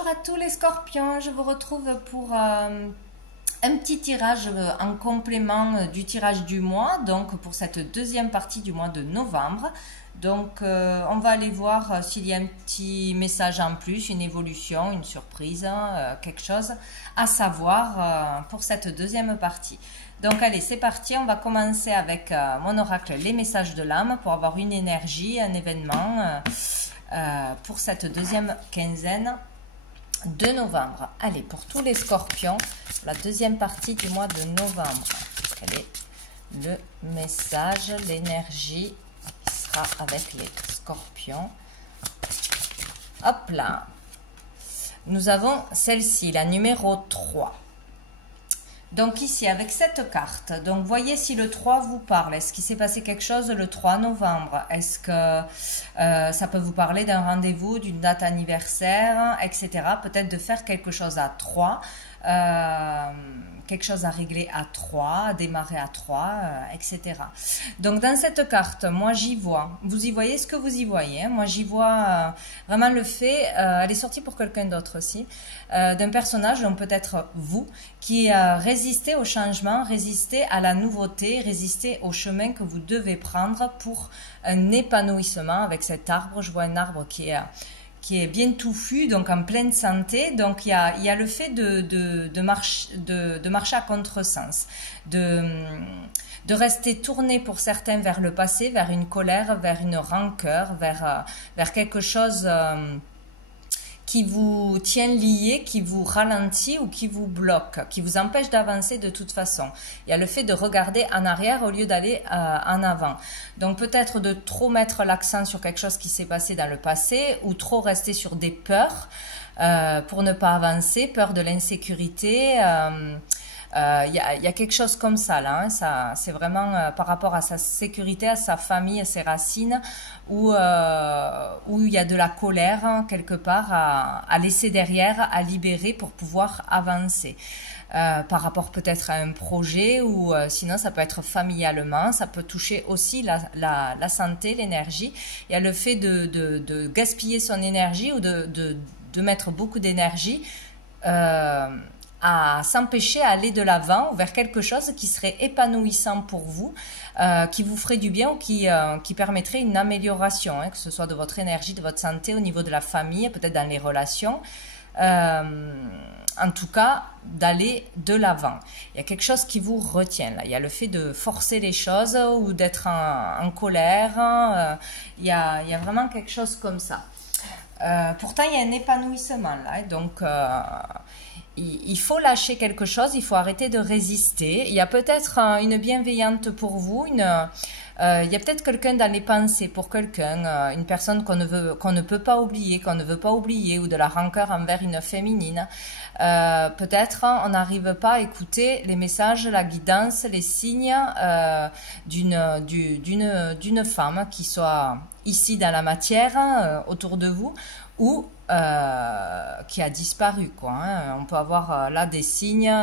Bonjour à tous les scorpions, je vous retrouve pour un petit tirage en complément du tirage du mois, donc pour cette deuxième partie du mois de novembre. Donc on va aller voir s'il y a un petit message en plus, une évolution, une surprise, quelque chose à savoir pour cette deuxième partie. Donc allez, c'est parti, on va commencer avec mon oracle, les messages de l'âme, pour avoir une énergie, un événement pour cette deuxième quinzaine de novembre. Allez, pour tous les scorpions, la deuxième partie du mois de novembre. Quel est le message, l'énergie qui sera avec les scorpions? Hop là. Nous avons celle-ci, la numéro 3. Donc ici, avec cette carte, donc voyez si le 3 vous parle. Est-ce qu'il s'est passé quelque chose le 3 novembre? Est-ce que ça peut vous parler d'un rendez-vous, d'une date anniversaire, etc. Peut-être de faire quelque chose à 3, quelque chose à régler à 3, à démarrer à 3, etc. Donc dans cette carte, moi j'y vois, vous y voyez ce que vous y voyez, hein. Moi j'y vois vraiment le fait, elle est sortie pour quelqu'un d'autre aussi, d'un personnage, donc peut-être vous, qui résistez au changement, résistez à la nouveauté, résistez au chemin que vous devez prendre pour un épanouissement avec cet arbre. Je vois un arbre qui est bien touffu, donc en pleine santé. Donc il y a le fait de marcher à contresens, de rester tourné pour certains vers le passé, vers une colère, vers une rancœur, vers quelque chose qui vous tient lié, qui vous ralentit ou qui vous bloque, qui vous empêche d'avancer de toute façon. Il y a le fait de regarder en arrière au lieu d'aller en avant. Donc peut-être de trop mettre l'accent sur quelque chose qui s'est passé dans le passé ou trop rester sur des peurs pour ne pas avancer, peur de l'insécurité. Il y a quelque chose comme ça là, hein. Ça, c'est vraiment par rapport à sa sécurité, à sa famille, à ses racines, où il y a de la colère hein, quelque part à laisser derrière, à libérer pour pouvoir avancer. Par rapport peut-être à un projet ou sinon ça peut être familialement, ça peut toucher aussi la santé, l'énergie. Il y a le fait de gaspiller son énergie ou de mettre beaucoup d'énergie à s'empêcher à aller de l'avant ou vers quelque chose qui serait épanouissant pour vous, qui vous ferait du bien ou qui permettrait une amélioration, hein, que ce soit de votre énergie, de votre santé, au niveau de la famille, peut-être dans les relations. En tout cas, d'aller de l'avant. Il y a quelque chose qui vous retient là. Il y a le fait de forcer les choses ou d'être en colère. Il y a vraiment quelque chose comme ça. Pourtant, il y a un épanouissement là. Donc, il faut lâcher quelque chose, il faut arrêter de résister. Il y a peut-être une bienveillante pour vous, il y a peut-être quelqu'un dans les pensées pour quelqu'un, une personne qu'on ne peut pas oublier, qu'on ne veut pas oublier, ou de la rancœur envers une féminine. Peut-être on n'arrive pas à écouter les messages, la guidance, les signes d'une femme qui soit ici dans la matière, autour de vous, ou qui a disparu quoi, hein. On peut avoir là des signes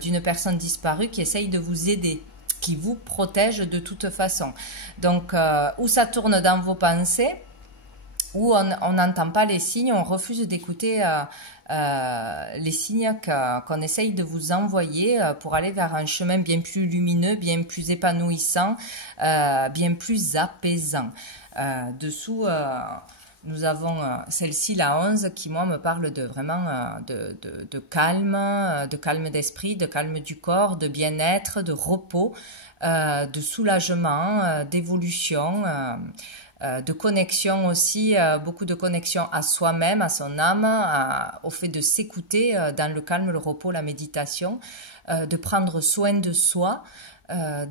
d'une personne disparue qui essaye de vous aider, qui vous protège de toute façon. Donc ou ça tourne dans vos pensées, ou on n'entend pas les signes, on refuse d'écouter les signes qu'on essaye de vous envoyer pour aller vers un chemin bien plus lumineux, bien plus épanouissant, bien plus apaisant. Dessous nous avons celle-ci, la 11, qui moi me parle de vraiment de calme d'esprit, de calme du corps, de bien-être, de repos, de soulagement, d'évolution, de connexion aussi, beaucoup de connexion à soi-même, à son âme, au fait de s'écouter dans le calme, le repos, la méditation, de prendre soin de soi,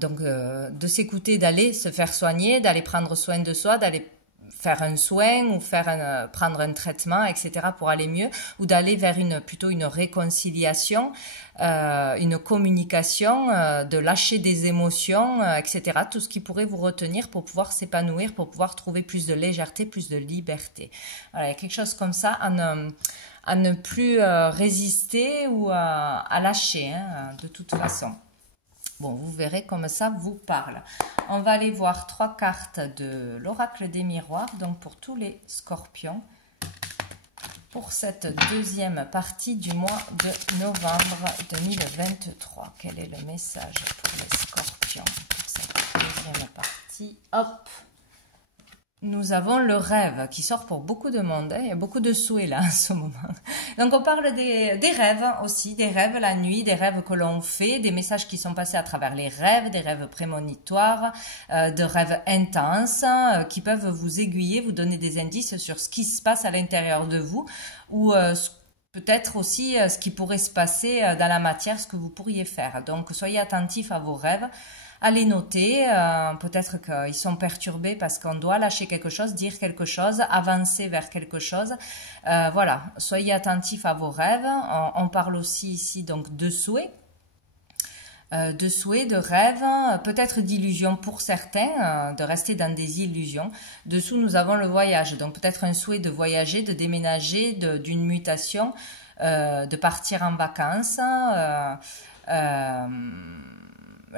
donc de s'écouter, d'aller se faire soigner, d'aller prendre soin de soi, d'aller faire un soin ou prendre un traitement, etc. pour aller mieux, ou d'aller vers plutôt une réconciliation, une communication, de lâcher des émotions, etc. Tout ce qui pourrait vous retenir pour pouvoir s'épanouir, pour pouvoir trouver plus de légèreté, plus de liberté. Voilà, il y a quelque chose comme ça à ne plus résister ou à lâcher, hein, de toute façon. Bon, vous verrez comme ça vous parle. On va aller voir 3 cartes de l'oracle des miroirs, donc pour tous les scorpions. pour cette deuxième partie du mois de novembre 2023. Quel est le message pour les scorpions pour cette deuxième partie? Hop! Nous avons le rêve qui sort pour beaucoup de monde. Il y a beaucoup de souhaits là en ce moment. Donc on parle des rêves aussi, des rêves la nuit, des rêves que l'on fait, des messages qui sont passés à travers les rêves, des rêves prémonitoires, de rêves intenses qui peuvent vous aiguiller, vous donner des indices sur ce qui se passe à l'intérieur de vous ou peut-être aussi ce qui pourrait se passer dans la matière, ce que vous pourriez faire. Donc soyez attentifs à vos rêves. Allez noter, peut-être qu'ils sont perturbés parce qu'on doit lâcher quelque chose, dire quelque chose, avancer vers quelque chose. Voilà, soyez attentifs à vos rêves. On parle aussi ici donc de souhaits, de rêves, peut-être d'illusions pour certains, de rester dans des illusions. Dessous, nous avons le voyage, donc peut-être un souhait de voyager, de déménager, d'une mutation, de partir en vacances.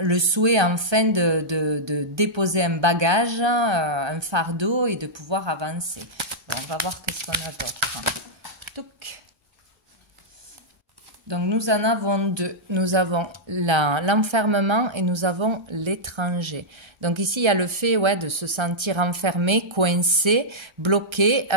Le souhait enfin de déposer un bagage, un fardeau et de pouvoir avancer. Bon, on va voir qu'est-ce qu'on a d'autre. Touc. Donc nous en avons deux. Nous avons l'enfermement et nous avons l'étranger. Donc ici il y a le fait de se sentir enfermé, coincé, bloqué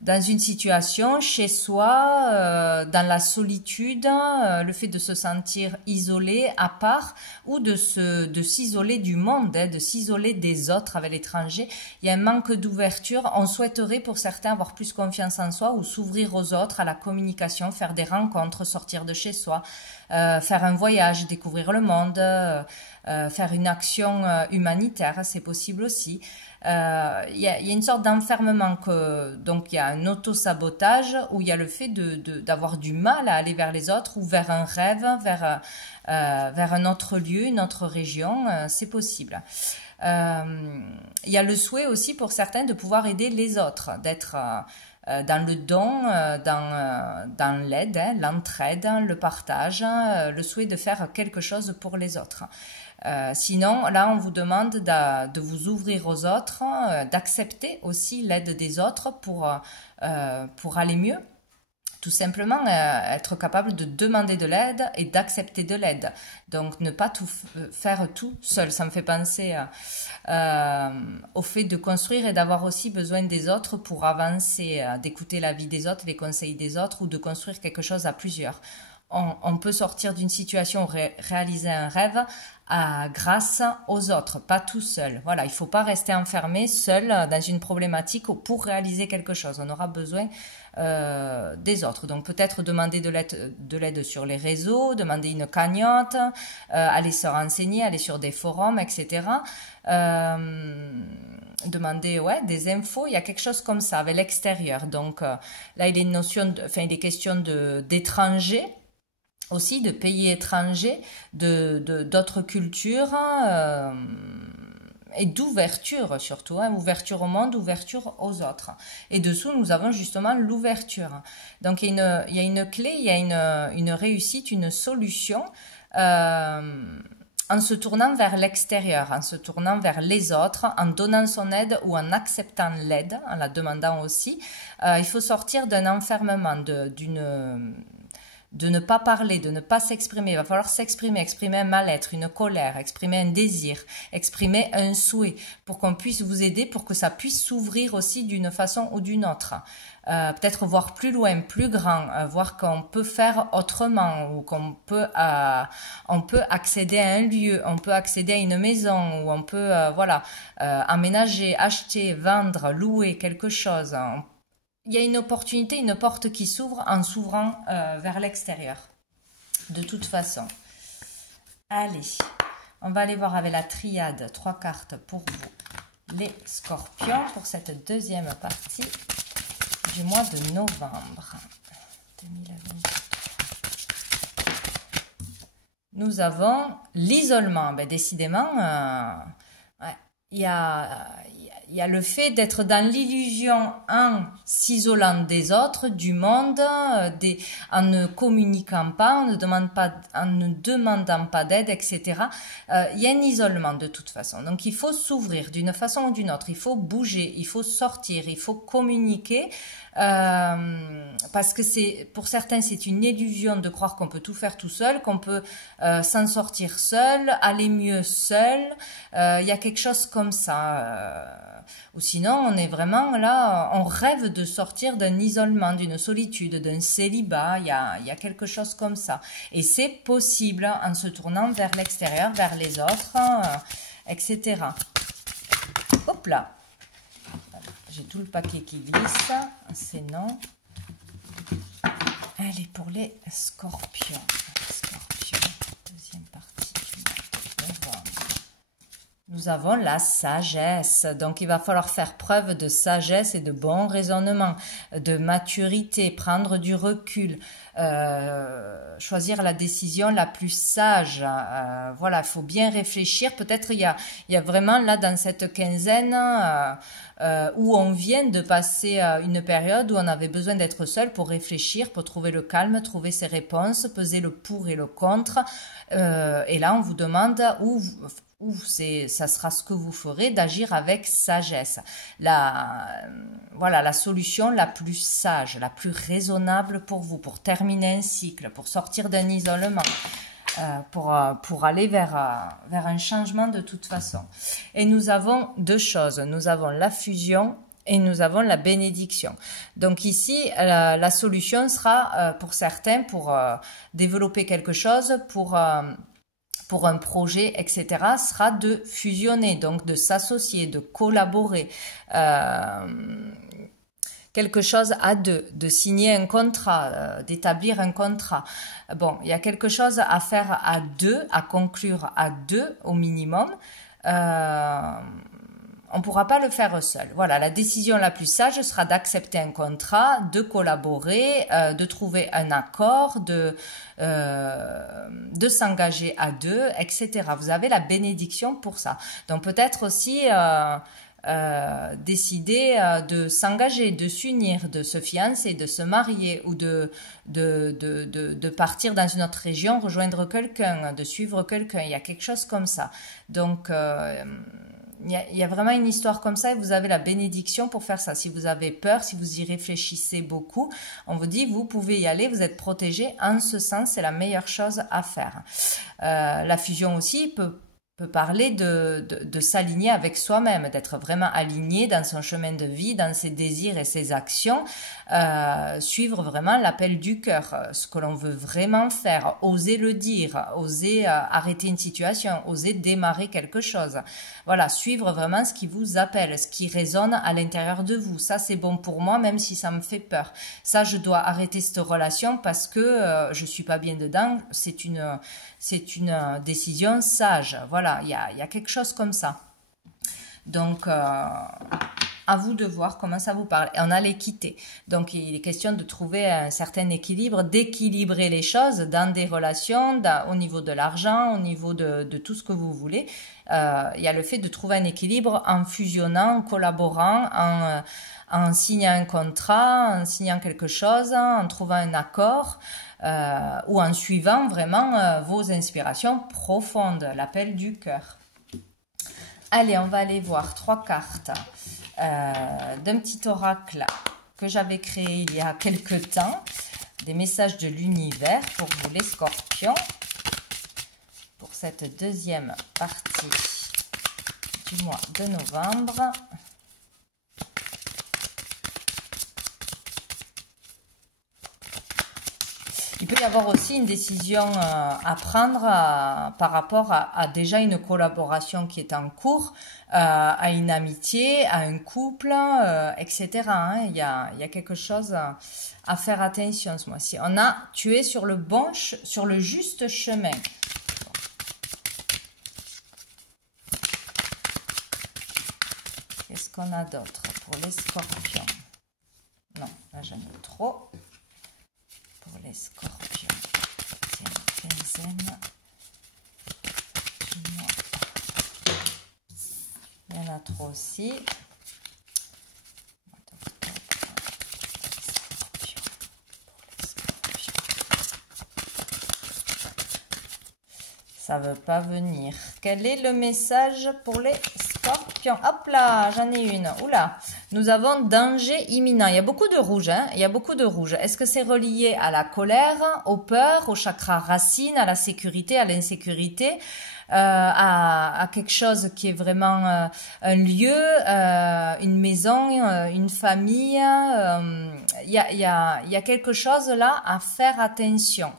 dans une situation, chez soi, dans la solitude, le fait de se sentir isolé, à part, ou de s'isoler du monde, de s'isoler des autres avec l'étranger. Il y a un manque d'ouverture. On souhaiterait pour certains avoir plus confiance en soi ou s'ouvrir aux autres, à la communication, faire des rencontres, sortir de chez soi, faire un voyage, découvrir le monde, faire une action humanitaire, c'est possible aussi. Il y a une sorte d'enfermement, donc il y a un auto-sabotage où il y a le fait d'avoir du mal à aller vers les autres ou vers un rêve, vers un autre lieu, une autre région, c'est possible. Il y a le souhait aussi pour certains de pouvoir aider les autres, d'être dans le don, dans l'aide, l'entraide, le partage, le souhait de faire quelque chose pour les autres. Sinon, là, on vous demande de vous ouvrir aux autres, d'accepter aussi l'aide des autres pour aller mieux. Tout simplement, être capable de demander de l'aide et d'accepter de l'aide. Donc, ne pas faire tout seul. Ça me fait penser au fait de construire et d'avoir aussi besoin des autres pour avancer, d'écouter la vie des autres, les conseils des autres ou de construire quelque chose à plusieurs. On peut sortir d'une situation, réaliser un rêve grâce aux autres, pas tout seul. Voilà, il ne faut pas rester enfermé seul dans une problématique pour réaliser quelque chose. On aura besoin des autres. Donc peut-être demander de l'aide sur les réseaux, demander une cagnotte, aller se renseigner, aller sur des forums, etc. Demander des infos, il y a quelque chose comme ça avec l'extérieur. Donc là, il est question d'étrangers, aussi de pays étrangers, d'autres cultures et d'ouverture surtout, ouverture au monde, ouverture aux autres. Et dessous, nous avons justement l'ouverture. Donc il y a une clé, il y a une réussite, une solution en se tournant vers l'extérieur, en se tournant vers les autres, en donnant son aide ou en acceptant l'aide, en la demandant aussi. Il faut sortir d'un enfermement, de ne pas parler, de ne pas s'exprimer. Il va falloir s'exprimer, exprimer un mal-être, une colère, exprimer un désir, exprimer un souhait pour qu'on puisse vous aider, pour que ça puisse s'ouvrir aussi d'une façon ou d'une autre. Peut-être voir plus loin, plus grand, voir qu'on peut faire autrement ou qu'on peut, on peut accéder à un lieu, on peut accéder à une maison ou on peut, aménager, acheter, vendre, louer quelque chose. Il y a une opportunité, une porte qui s'ouvre en s'ouvrant vers l'extérieur. De toute façon. Allez, on va aller voir avec la triade 3 cartes pour vous, les scorpions, pour cette deuxième partie du mois de novembre 2023. Nous avons l'isolement. Décidément, il y il y a le fait d'être dans l'illusion en s'isolant des autres, du monde, en ne communiquant pas, en ne demandant pas d'aide, etc. Il y a un isolement de toute façon. Donc il faut s'ouvrir d'une façon ou d'une autre. Il faut bouger, il faut sortir, il faut communiquer. Parce que pour certains c'est une illusion de croire qu'on peut tout faire tout seul, qu'on peut s'en sortir seul, aller mieux seul. Il y a quelque chose comme ça. Ou sinon, on est vraiment là, on rêve de sortir d'un isolement, d'une solitude, d'un célibat. Il y a quelque chose comme ça. Et c'est possible en se tournant vers l'extérieur, vers les autres, etc. Hop là. J'ai tout le paquet qui glisse. C'est non. Allez, pour les scorpions. Scorpions, deuxième partie du mois de novembre. Nous avons la sagesse, donc il va falloir faire preuve de sagesse et de bon raisonnement, de maturité, prendre du recul, choisir la décision la plus sage. Voilà, il faut bien réfléchir. Peut-être il y a vraiment là dans cette quinzaine où on vient de passer une période où on avait besoin d'être seul pour réfléchir, pour trouver le calme, trouver ses réponses, peser le pour et le contre. Et là, on vous demande ça sera ce que vous ferez, d'agir avec sagesse. Voilà, la solution la plus sage, la plus raisonnable pour vous, pour terminer un cycle, pour sortir d'un isolement, pour aller vers un changement de toute façon. Et nous avons deux choses. Nous avons la fusion et nous avons la bénédiction. Donc ici, la solution sera pour certains, pour développer quelque chose, pour un projet, etc., sera de fusionner, donc de s'associer, de collaborer, quelque chose à deux, de signer un contrat, d'établir un contrat. Bon, il y a quelque chose à faire à deux, à conclure à deux au minimum. On ne pourra pas le faire seul. Voilà, la décision la plus sage sera d'accepter un contrat, de collaborer, de trouver un accord, de s'engager à deux, etc. Vous avez la bénédiction pour ça. Donc peut-être aussi décider de s'engager, de s'unir, de se fiancer, de se marier ou de partir dans une autre région, rejoindre quelqu'un, de suivre quelqu'un. Il y a quelque chose comme ça. Donc il y a vraiment une histoire comme ça et vous avez la bénédiction pour faire ça. Si vous avez peur, si vous y réfléchissez beaucoup, on vous dit vous pouvez y aller, vous êtes protégé. En ce sens, c'est la meilleure chose à faire. La fusion aussi peut parler de s'aligner avec soi-même, d'être vraiment aligné dans son chemin de vie, dans ses désirs et ses actions, suivre vraiment l'appel du cœur, ce que l'on veut vraiment faire, oser le dire, oser arrêter une situation, oser démarrer quelque chose. Voilà, suivre vraiment ce qui vous appelle, ce qui résonne à l'intérieur de vous. Ça, c'est bon pour moi, même si ça me fait peur. Ça, je dois arrêter cette relation parce que je suis pas bien dedans. C'est une décision sage. Voilà, il y a quelque chose comme ça. Donc, à vous de voir comment ça vous parle. Et on a l'équité. Donc, il est question de trouver un certain équilibre, d'équilibrer les choses dans des relations, au niveau de l'argent, au niveau de tout ce que vous voulez. Il y a le fait de trouver un équilibre en fusionnant, en collaborant, en signant un contrat, en signant quelque chose, en trouvant un accord. Ou en suivant vraiment vos inspirations profondes, l'appel du cœur. Allez, on va aller voir 3 cartes d'un petit oracle que j'avais créé il y a quelques temps, des messages de l'univers pour vous les scorpions, pour cette deuxième partie du mois de novembre. Il peut y avoir aussi une décision à prendre par rapport à déjà une collaboration qui est en cours, à une amitié, à un couple, etc. Hein. Il y a quelque chose à faire attention ce mois-ci. Tu es sur sur le juste chemin. Qu'est-ce qu'on a d'autre pour les scorpions? Non, là j'en ai trop. Pour les scorpions, c'est une quinzaine du mois. Il y en a trop aussi. Ça veut pas venir. Quel est le message pour les scorpions? Hop là, j'en ai une. Oula, nous avons danger imminent. Il y a beaucoup de rouge, hein. Il y a beaucoup de rouge. Est-ce que c'est relié à la colère, aux peurs, au chakra racine, à la sécurité, à l'insécurité, à quelque chose qui est vraiment un lieu, une maison, une famille? Il y a quelque chose là à faire attention.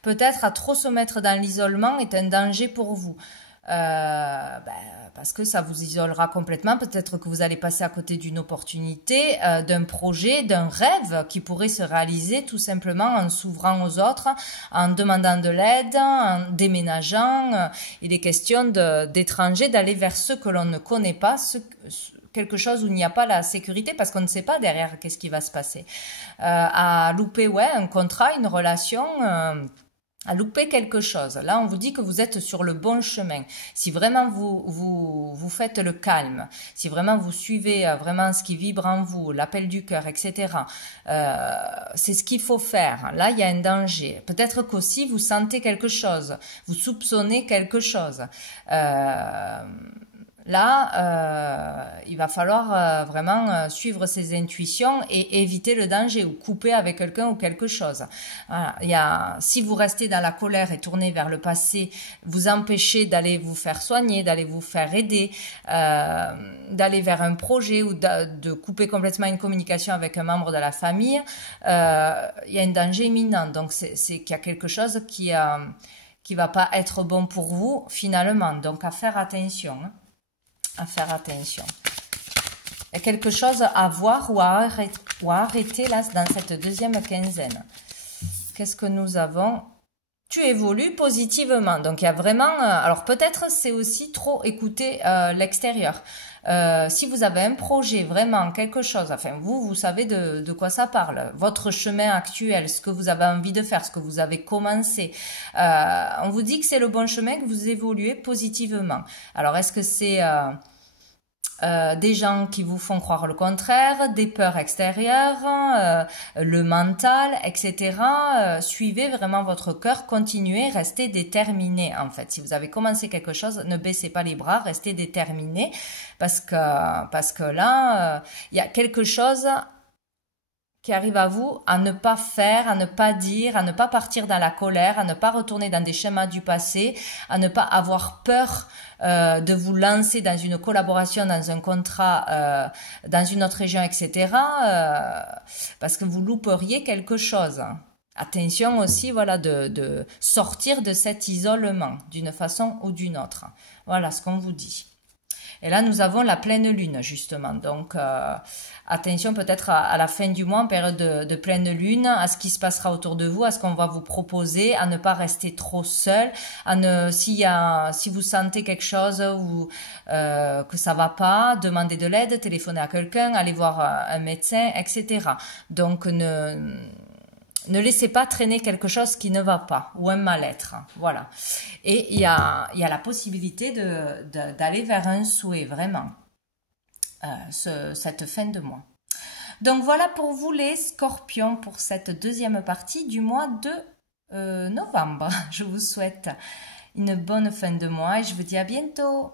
Peut-être à trop se mettre dans l'isolement est un danger pour vous. Parce que ça vous isolera complètement. Peut-être que vous allez passer à côté d'une opportunité, d'un projet, d'un rêve qui pourrait se réaliser tout simplement en s'ouvrant aux autres, en demandant de l'aide, en déménageant. Il est question d'étrangers, d'aller vers ceux que l'on ne connaît pas, quelque chose où il n'y a pas la sécurité parce qu'on ne sait pas derrière qu'est-ce qui va se passer. À louper, ouais, un contrat, une relation... à louper quelque chose. Là, on vous dit que vous êtes sur le bon chemin. Si vraiment vous faites le calme, si vraiment vous suivez vraiment ce qui vibre en vous, l'appel du cœur, etc., c'est ce qu'il faut faire. Là, il y a un danger. Peut-être qu'aussi, vous sentez quelque chose, vous soupçonnez quelque chose. Là, il va falloir vraiment suivre ses intuitions et éviter le danger ou couper avec quelqu'un ou quelque chose. Voilà. Si vous restez dans la colère et tournez vers le passé, vous empêchez d'aller vous faire soigner, d'aller vous faire aider, d'aller vers un projet ou de couper complètement une communication avec un membre de la famille, il y a un danger imminent. Donc, c'est qu'il y a quelque chose qui va pas être bon pour vous finalement. Donc, à faire attention. Hein. À faire attention. Il y a quelque chose à voir ou à arrêter là dans cette deuxième quinzaine. Qu'est-ce que nous avons? Tu évolues positivement. Donc il y a vraiment... alors peut-être c'est aussi trop écouter l'extérieur. Si vous avez un projet, vraiment quelque chose, enfin vous savez de quoi ça parle, votre chemin actuel, ce que vous avez envie de faire, ce que vous avez commencé, on vous dit que c'est le bon chemin, que vous évoluez positivement. Alors est-ce que c'est des gens qui vous font croire le contraire, des peurs extérieures, le mental, etc. Suivez vraiment votre cœur, continuez, restez déterminé en fait. Si vous avez commencé quelque chose, ne baissez pas les bras, restez déterminé parce que là, il y a quelque chose qui arrive à vous à ne pas faire, à ne pas dire, à ne pas partir dans la colère, à ne pas retourner dans des schémas du passé, à ne pas avoir peur de vous lancer dans une collaboration, dans un contrat, dans une autre région, etc. Parce que vous louperiez quelque chose. Attention aussi, voilà, de sortir de cet isolement d'une façon ou d'une autre. Voilà ce qu'on vous dit. Et là, nous avons la pleine lune, justement. Donc, attention peut-être à la fin du mois, en période de pleine lune, à ce qui se passera autour de vous, à ce qu'on va vous proposer, à ne pas rester trop seul, si vous sentez quelque chose ou que ça va pas, demandez de l'aide, téléphonez à quelqu'un, allez voir un médecin, etc. Donc, ne laissez pas traîner quelque chose qui ne va pas ou un mal-être. Voilà. Et il y a la possibilité d'aller vers un souhait, vraiment, cette fin de mois. Donc voilà pour vous les scorpions pour cette deuxième partie du mois de novembre. Je vous souhaite une bonne fin de mois et je vous dis à bientôt.